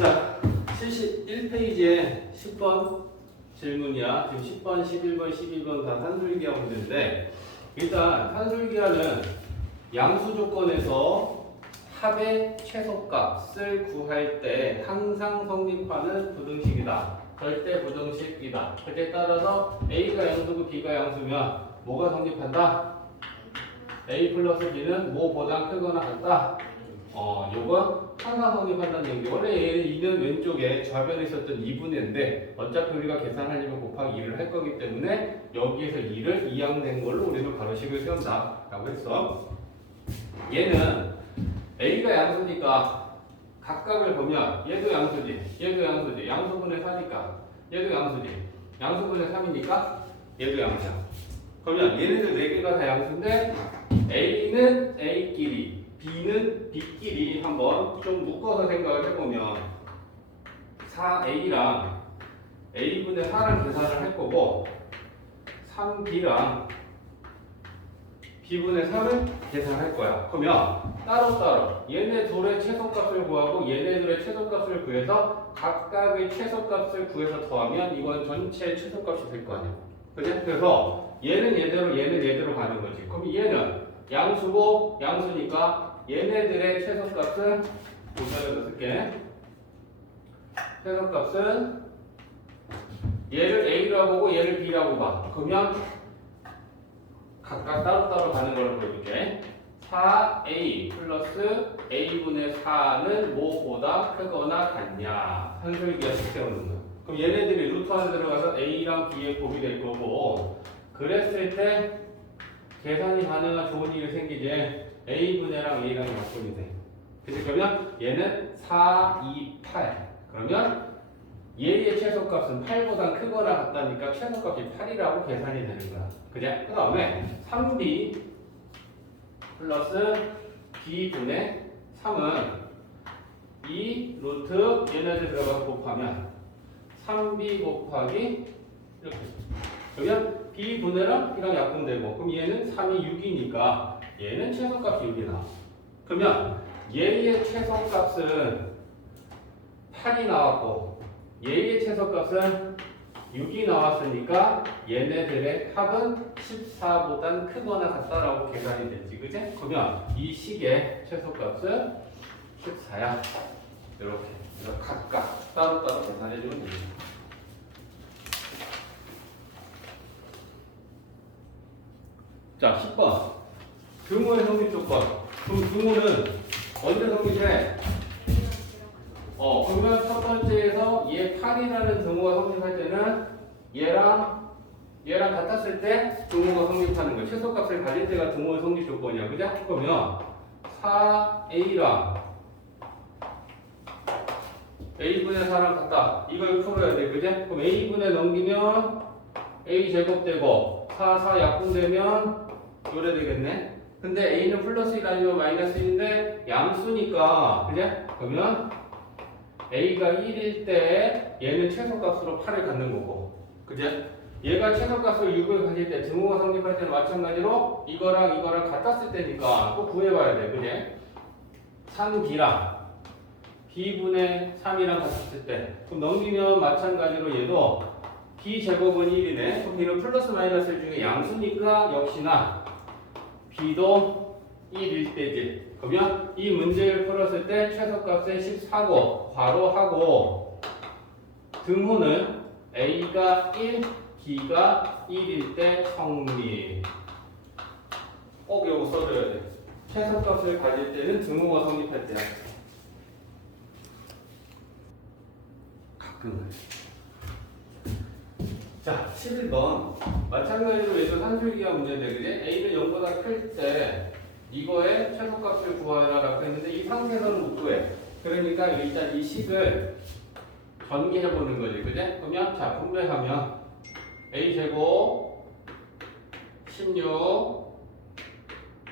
자, 71페이지에 10번 질문이야. 지금 10번, 11번, 12번 다 산술기하 문제인데 일단 산술기하는 양수 조건에서 합의 최소값을 구할 때 항상 성립하는 부등식이다. 절대 부등식이다. 그때 따라서 A가 양수고 B가 양수면 뭐가 성립한다? A 플러스 B는 뭐보다 크거나 같다? 어, 요거 항상 성립한다는 얘기. 원래 얘는 2는 왼쪽에 좌변에 있었던 2분의인데 어차피 우리가 계산하려면 곱하기 2를 할 거기 때문에 여기에서 2를 이항된 걸로 우리는 가로식을 세운다. 라고 했어. 얘는 A가 양수니까 각각을 보면 얘도 양수지, 얘도 양수지, 양수분의 4니까 얘도 양수지, 양수분의 3이니까 얘도 양수야. 그러면 얘네들 4개가 다 양수인데 A는 A끼리, B는 B끼리 한번 좀 묶어서 생각을 해보면 4A랑 A분의 4를 계산을 할 거고 3B랑 B분의 3을 계산할 거야. 그러면 따로따로 얘네 둘의 최소값을 구하고 얘네들의 최소값을 구해서 각각의 최소값을 구해서 더하면 이건 전체 최소값이 될 거 아니야. 그지? 그래서 얘는 얘대로 얘는 얘대로 가는 거지. 그럼 얘는 양수고 양수니까 얘네들의 최소값은 보자를 쓸게. 최소값은 얘를 A라고 보고 얘를 B라고 봐. 그러면 각각 따로따로 가는 걸로 보여줄게. 4a 플러스 a분의 4는 뭐보다 크거나 같냐? 산술기하식 세우는 거. 그럼 얘네들이 루트 안에 들어가서 a랑 b의 곱이 될 거고 그랬을 때 계산이 가능한 좋은 일이 생기지 a분의랑 a랑 약분이 돼. 그치? 그러면 얘는 4, 2, 8. 그러면 얘의 최소값은 8보다 크거나 같다니까 최소값이 8이라고 계산이 되는 거야. 그죠? 그 다음에 3b 플러스 b분의 3은 이 루트 얘네들 들어가서 곱하면 3b 곱하기 이렇게 그러면 b분의랑 이랑 약분되고 그럼 얘는 3이 6이니까 얘는 최소값이 6이 나와 그러면 얘의 최소값은 8이 나왔고 얘의 최소값은 6이 나왔으니까 얘네들의 합은 14보단 크거나 같다라고 계산이 되지, 그지? 그러면 이 식의 최소값은 14야. 이렇게. 그래서 각각 따로따로 계산해주면 됩니다. 자, 10번. 등호의 성립 조건. 그럼 등호는 언제 성립해? 어, 그러면 첫 번째에서 얘 8이라는 등호가 성립할 때는 얘랑 얘랑 같았을 때 등호가 성립하는 거야. 최소값을 가질 때가 등호의 성립 조건이야. 그죠? 그러면 4a랑 a분의 4랑 같다. 이걸 풀어야 돼. 그죠? 그럼 a분의 넘기면 a 제곱 되고 4, 4 약분되면 요래 되겠네. 근데 a는 플러스 1 아니면 마이너스 1인데 양수니까 그죠? 그러면 a가 1일 때 얘는 최소값으로 8을 갖는 거고 그죠? 얘가 최소값을 6을 가질 때 등호가 성립할 때는 마찬가지로 이거랑 이거랑 같았을 때니까 꼭 구해봐야 돼 그지? 3b랑 b분의 3이랑 같았을 때 그럼 넘기면 마찬가지로 얘도 b 제곱은 1이네 그럼 b는 플러스 마이너스 중에 양수니까 역시나 b도 1일 때지 그러면 이 문제를 풀었을 때 최소값은 14고 괄호 하고 등호는 a가 1, b가 1일 때 성립 꼭 이거 써줘야 돼. 최소값을 가질 때는 등호가 성립할 때야. 가끔 자 11번 마찬가지로 얘도 산술기하 문제인데 그지? a는 0보다 클 때 이거의 최소값을 구하라 라고 했는데 이 상태에서는 못 구해 그러니까 일단 이 식을 전개해 보는 거지 그지? 그러면 자 분배하면 a 제곱 16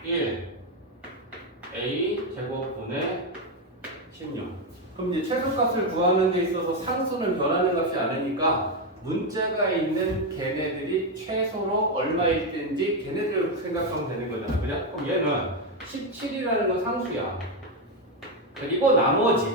1 a 제곱분의 16 그럼 이제 최소값을 구하는 데 있어서 상수는 변하는 값이 아니니까 문자가 있는 걔네들이 최소로 얼마일 때인지 걔네들을 생각하면 되는 거잖아 그죠? 그럼 얘는 17이라는 건 상수야 그리고 나머지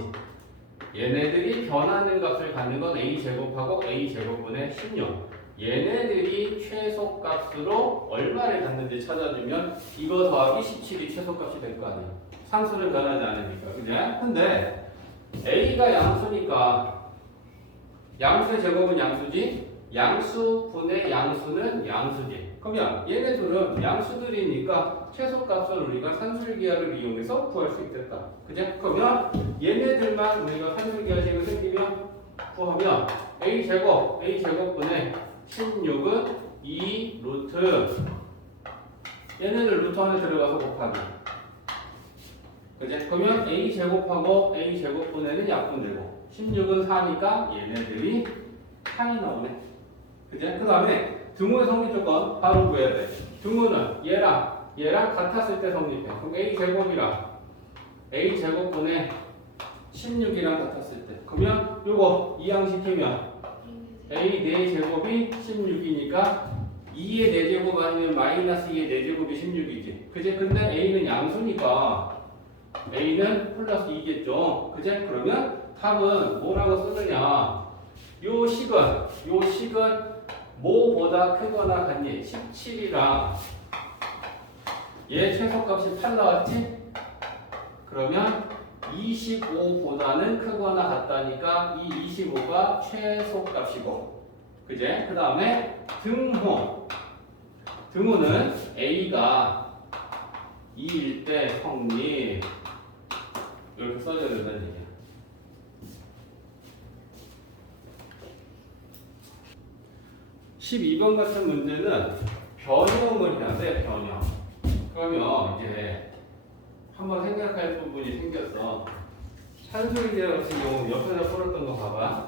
얘네들이 변하는 값을 갖는 건 a 제곱하고 a 제곱분의 16. 얘네들이 최소값으로 얼마를 갖는지 찾아주면 이거 더하기 17이 최소값이 될 거 아니야. 상수는 변하지 않으니까. 그냥 근데 a가 양수니까 양수의 제곱은 양수지 양수분의 양수는 양수지. 그러면 얘네들은 양수들이니까 최소값을 우리가 산술기하를 이용해서 구할 수 있겠다. 그죠? 그러면 얘네들만 우리가 산술기하식을 생기면 구하면 a 제곱 a 제곱분의 16은 2 루트 얘네들 루트 안에 들어가서 곱하기 그죠? 그러면 a 제곱하고 a 제곱분에는 약분되고 16은 4니까 얘네들이 8이 나오네. 그죠? 그 다음에 등호의 성립 조건 바로 구해야 돼. 등호는 얘랑 얘랑 같았을 때 성립해. 그럼 a 제곱이랑 a 제곱분의 16이랑 같았을 때. 그러면 요거 이항시키면 a 4제곱이 16이니까 2의 4제곱 아니면 마이너스 2의 4제곱이 16이지. 그제? 근데 a는 양수니까 a는 플러스 2겠죠. 그제? 그러면 답은 뭐라고 쓰느냐? 요 식은 요 식은 뭐보다 크거나 같니? 17이랑 얘 최소값이 8 나왔지? 그러면 25보다는 크거나 같다니까 이 25가 최소값이고. 그제? 그 다음에 등호. 등호는 A가 2일 때 성립. 이렇게 써줘야 된다는 얘기야 12번 같은 문제는 변형을 해야 돼 변형 그러면 이제 한번 생각할 부분이 생겼어. 산술기계 같은 경우는 옆에서 풀었던 거 봐봐.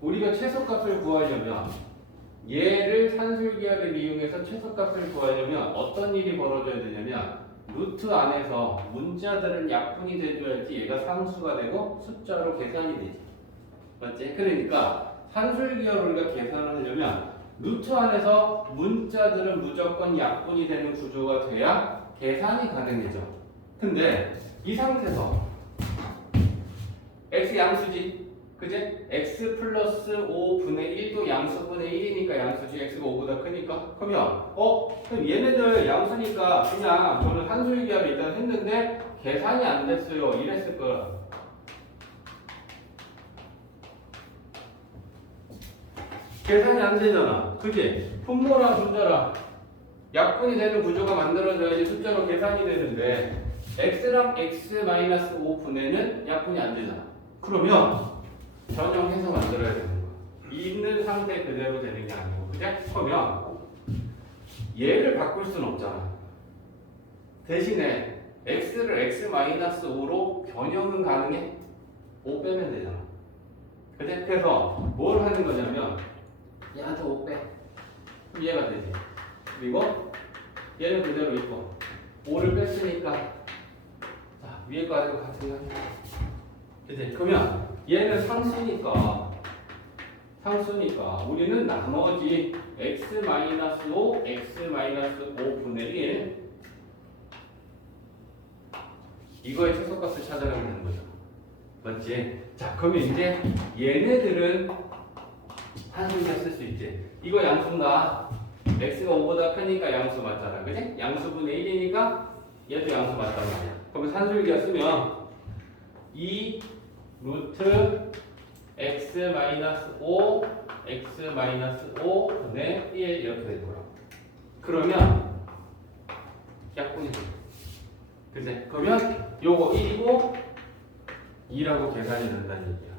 우리가 최소값을 구하려면 얘를 산술기하를 이용해서 최소값을 구하려면 어떤 일이 벌어져야 되냐면 루트 안에서 문자들은 약분이 돼줘야지 얘가 상수가 되고 숫자로 계산이 되지. 맞지? 그러니까 산술기하를 우리가 계산을 하려면 루트 안에서 문자들은 무조건 약분이 되는 구조가 돼야 계산이 가능해져. 근데 이 상태에서 x 양수지 그제? x 플러스 5분의 1도 양수분의 1이니까 양수지 x가 5보다 크니까 그러면 어? 그럼 얘네들 양수니까 그냥 저는 산술기하를 일단 했는데 계산이 안 됐어요 이랬을 거야 계산이 안 되잖아 그지? 분모랑 분자랑 약분이 되는 구조가 만들어져야지 숫자로 계산이 되는데 x랑 x-5 분해는 약분이 안 되잖아. 그러면 전형해서 만들어야 되는 거야. 있는 상태 그대로 되는 게 아니고 그냥 그러면 얘를 바꿀 수는 없잖아. 대신에 x를 x-5로 변형은 가능해? 5 빼면 되잖아. 그래? 그래서 뭘 하는 거냐면 얘한테 5 빼. 그럼 얘가 되지. 그리고 얘는 그대로 있고 5를 뺐으니까 자 위에 거 아래가 같은 거 그치? 그러면 얘는 상수니까 상수니까 우리는 나머지 x-5 x-5 분의 1 이거의 최소값을 찾아가면 되는 거죠 맞지? 자 그러면 이제 얘네들은 한순간 쓸 수 있지 이거 양수인가 x가 5보다 크니까 양수 맞잖아. 그지? 양수분의 1이니까 얘도 양수 맞단 말이야. 그러면 산술기가 쓰면 2 루트 x 마이너스 5 x 마이너스 5 분의 1 이렇게 될 거야. 그러면 약분이 돼. 그지? 그러면 요거 1이고 2라고 계산이 된다는 얘기야.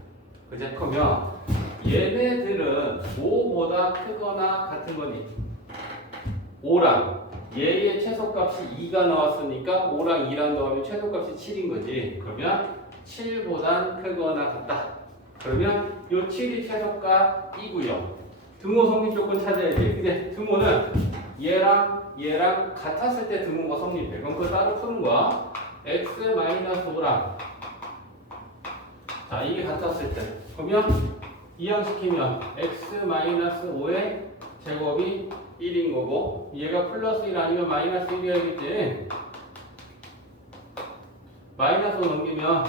그지? 그러면 얘네들은 5보다 크거나 같은 거니 5랑 얘의 최소값이 2가 나왔으니까 5랑 2랑 더하면 최소값이 7인 거지. 그러면 7보단 크거나 같다. 그러면 요 7이 최소값이고요. 등호 성립 조건 찾아야지. 근데 등호는 얘랑 얘랑 같았을 때 등호가 성립해. 그럼 그걸 따로 푸는 거야. x-5랑 자 이게 같았을 때 그러면 이항시키면 x-5의 제곱이 1인 거고 얘가 플러스 1 아니면 마이너스 1이어야겠지 마이너스 넘기면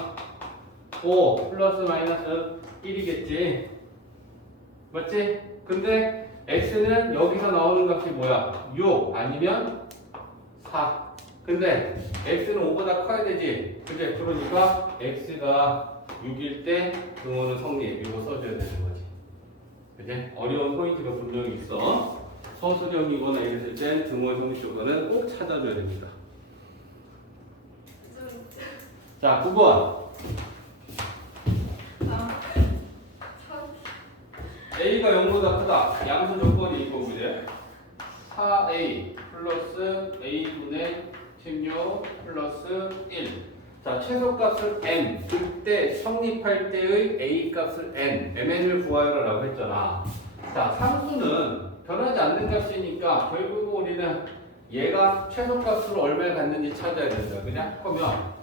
5 플러스 마이너스 1이겠지. 맞지? 근데 x는 여기서 나오는 값이 뭐야? 6 아니면 4. 근데 x는 5보다 커야 되지. 그지? 그러니까 x가 6일 때 등호는 성립. 이거 써줘야 되는 거지. 그지? 어려운 포인트가 분명히 있어. 서술형이거나 이랬을 땐 등호의 성립 조건은 꼭 찾아줘야 됩니다. 자, 9번. a가 0보다 크다. 양수 조건이 이거 그제? 4a 플러스 a분의 16 플러스 1. 자, 최소값을 m. 그때 성립할 때의 a 값을 n. mn을 구하라고 했잖아. 자, 상수는 변하지 않는 값이니까 결국 우리는 얘가 최소값으로 얼마를 갖는지 찾아야 된다. 그냥 그러면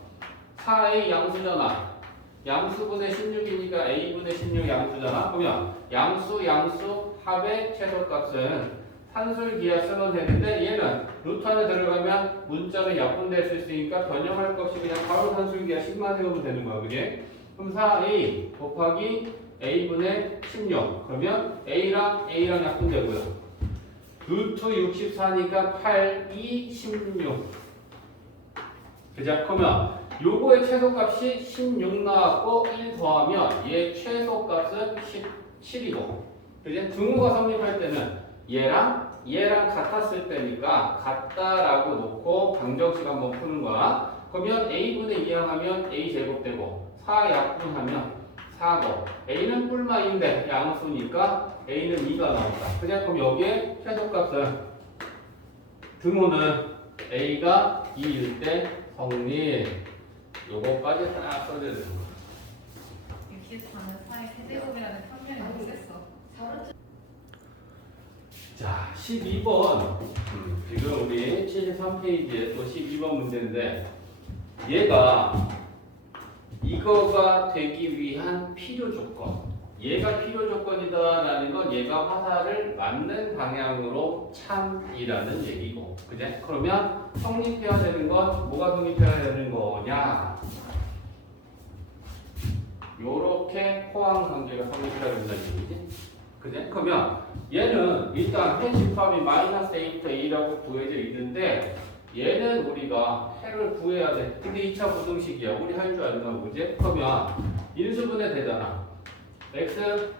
4a 양수잖아. 양수분의 16이니까 a분의 16 양수잖아. 그러면 양수 양수 합의 최소값은 산술기하 쓰면 되는데 얘는 루트 안에 들어가면 문자로 약분될 수 있으니까 변형할 것 없이 그냥 바로 산술기하 10만 세우면 되는 거야. 그지? 그럼 4a 곱하기 a분의 16 그러면 a랑 a랑 약분되고요. 루트 64니까 8, 2, 16 그자 그러면 요거의 최소값이 16 나왔고 1 더하면 얘 최소값은 17이고 이제 등호가 성립할 때는 얘랑 얘랑 같았을 때니까 같다라고 놓고 방정식 한번 푸는 거야 그러면 a분의 2 하면 a 제곱되고 4 약분하면 4고 a는 뿔마인데 양수니까 a는 2가 나온다 그냥 그럼 여기에 최소값은 등호는 a가 2일 때 성립 요거까지 딱 써줘야 되는 거야. 64는 4의 세제곱이라는 평면이 셌어. 자, 12번. 음, 지금 우리 73페이지에 또 12번 문제인데 얘가 이거가 되기 위한 필요 조건. 얘가 필요 조건이다라는 건 얘가 화살을 맞는 방향으로 참이라는 얘기고. 그제? 그러면 성립해야 되는 건 뭐가 성립해야 되는 거냐? 요렇게 포항 관계가 성립해야 된다는 얘기지. 그제? 그러면 얘는 일단 해집합이 마이너스 a부터 a라고 구해져 있는데 얘는 우리가 해를 구해야 돼. 근데 2차 부등식이야. 우리 할 줄 알나 보지? 그러면 인수분해 되잖아. x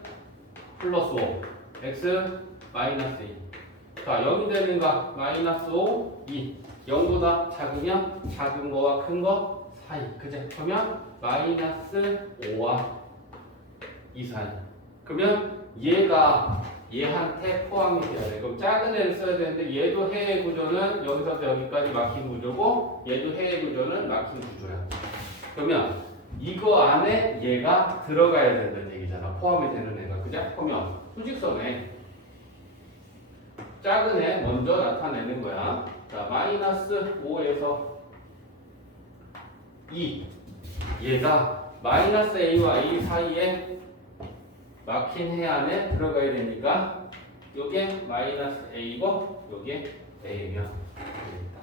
플러스 5, x 마이너스 2. 자, 0이 되는가? 마이너스 5, 2. 0보다 작으면 작은 거와 큰 거 사이. 그제? 그러면 마이너스 5와 2 사이. 그러면 얘가 얘한테 포함이 돼야 돼. 그럼 작은 애를 써야 되는데 얘도 해의 구조는 여기서부터 여기까지 막힌 구조고 얘도 해의 구조는 막힌 구조야. 그러면 이거 안에 얘가 들어가야 된다는 얘기잖아. 포함이 되는 애가. 그죠? 그러면 수직선에 작은 애 먼저 나타내는 거야. 자, 마이너스 5에서 2. 얘가 마이너스 a와 a 사이에 막힌 해 안에 들어가야 되니까 요게 마이너스 a고 요게 a면 되겠다.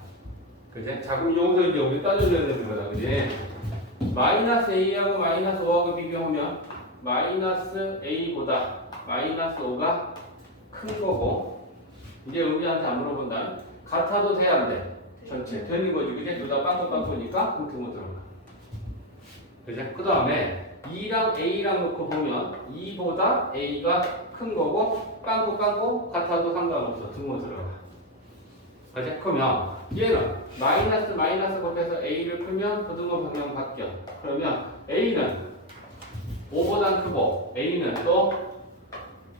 그지? 자 그럼 여기서 이제 우리 따져줘야 되는 거다. 그지? 마이너스 a하고 마이너스 5하고 비교하면 마이너스 a보다 마이너스 5가 큰 거고 이제 우리한테 안 물어본다. 같아도 돼안 돼? 전체 되는 거지. 그지? 둘다 빵긋빵긋니까 그럼 등호 들어가. 그지? 그 다음에 2랑 A랑 놓고 보면 2보다 A가 큰 거고 깡고 깡고 같아도 상관없어 등호 들어가 그지? 그러면 얘는 마이너스 마이너스 곱해서 A를 풀면 부등호 방향 바뀌어 그러면 A는 5보단 크고 A는 또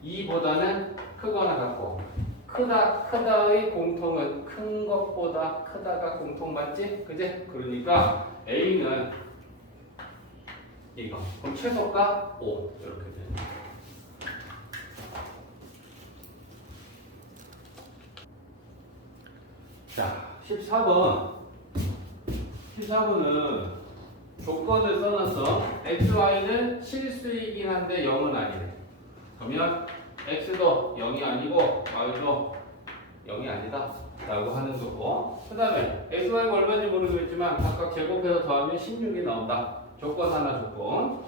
2보다는 크거나 같고 크다 크다의 공통은 큰 것보다 크다가 공통 맞지? 그지? 그러니까 A는 이거. 그럼 최소가 5 이렇게 되는 거예요. 자, 14번. 14번은 조건을 써놨어. x, y는 실수이긴 한데 0은 아니래. 그러면 x도 0이 아니고 y도 0이 아니다. 라고 하는 거고. 그 다음에 x, y가 얼마인지 모르겠지만 각각 제곱해서 더하면 16이 나온다. 조건 하나 조건.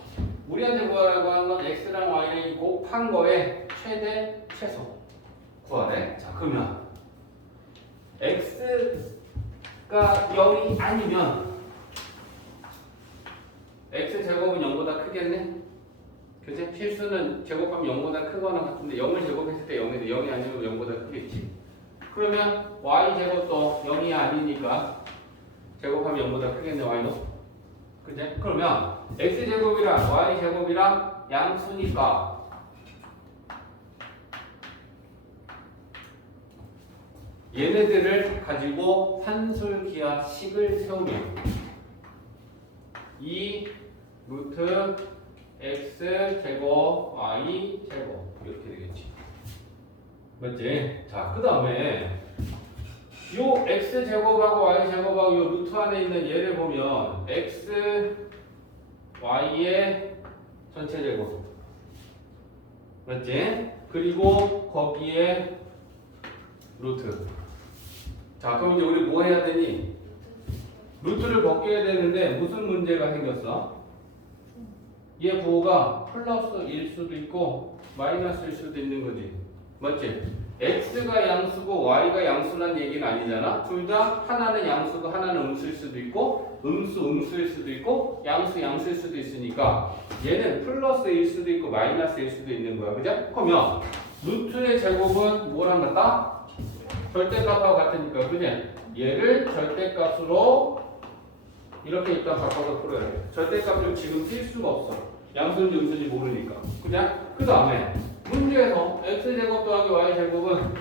우리한테 구하라고 건 x랑 y를 곱한 거에 최대 최소 구하래. 자 그러면 x가 0이 아니면 x 제곱은 0보다 크겠네. 그지? 실수는 제곱하면 0보다 크거나 같은데 0을 제곱했을 때 0인데 0이 아니면 0보다 크겠지. 그러면 y 제곱도 0이 아니니까 제곱하면 0보다 크겠네 y도. 그지? 그러면 x 제곱이랑 y 제곱이랑 양수니까 얘네들을 가지고 산술기하식을 세우면 이 루트 x 제곱 y 제곱 이렇게 되겠지. 맞지? 자, 그 다음에 요 x 제곱하고 y 제곱하고 요 루트 안에 있는 얘를 보면 x y의 전체 제곱 맞지? 그리고 거기에 루트 자 그럼 이제 우리 뭐 해야 되니? 루트를 벗겨야 되는데 무슨 문제가 생겼어? 얘 부호가 플러스일 수도 있고 마이너스일 수도 있는 거지 맞지? x가 양수고 y가 양수란 얘기는 아니잖아 둘 다 하나는 양수고 하나는 음수일 수도 있고 음수 음수일 수도 있고 양수 양수일 수도 있으니까 얘는 플러스일 수도 있고 마이너스일 수도 있는 거야 그죠? 그러면 루트의 제곱은 뭐랑 같다? 절대값하고 같으니까 그냥 얘를 절대값으로 이렇게 일단 바꿔서 풀어야 돼. 절대값을 지금 뛸 수가 없어. 양수인지 음수인지 모르니까. 그냥 그 다음에 문제에서 x제곱 더하기 y제곱은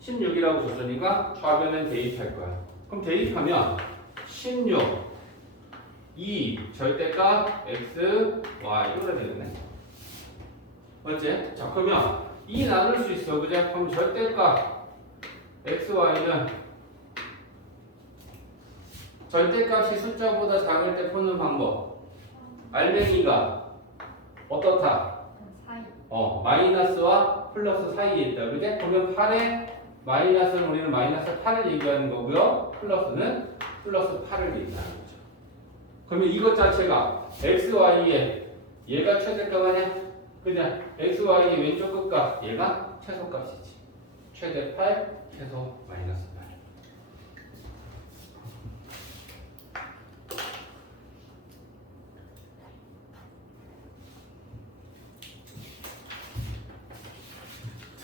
16이라고 줬으니까 좌변은 대입할 거야. 그럼 대입하면 16, 2 절대값 x, y 이렇게 되겠네. 맞지? 자 그러면 2 나눌 수 있어. 그죠? 그럼 절대값 x, y는 절대값이 숫자보다 작을 때 푸는 방법. 알맹이가 어떻다? 어, 마이너스와 플러스 사이에 있다. 그지? 그러면 8에 마이너스는 우리는 마이너스 8을 얘기하는 거고요. 플러스는 플러스 8을 얘기하는 거죠. 그러면 이것 자체가 x, y에 얘가 최대값 아니야? 그냥 x, y의 왼쪽 끝값 얘가 최소값이지. 최대 8, 최소 마이너스 8.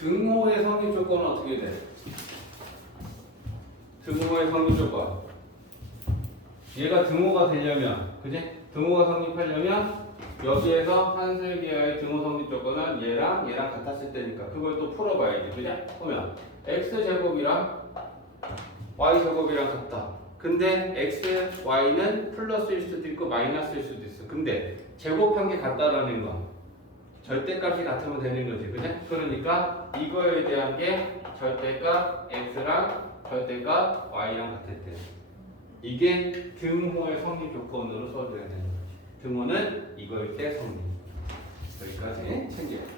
등호의 성립 조건은 어떻게 돼? 등호의 성립 조건. 얘가 등호가 되려면, 그지? 등호가 성립하려면 여기에서 한슬기하의 등호 성립 조건은 얘랑 얘랑 같았을 때니까 그걸 또 풀어봐야지, 그지? 그러면 x 제곱이랑 y 제곱이랑 같다. 근데 x, y는 플러스일 수도 있고 마이너스일 수도 있어. 근데 제곱한 게 같다라는 건 절대값이 같으면 되는 거지, 그지? 그러니까 이거에 대한 게 절대값 x랑 절대값 y랑 같을 때 이게 등호의 성립 조건으로 써줘야 되는 거지. 등호는 이거일 때 성립. 여기까지 챙겨.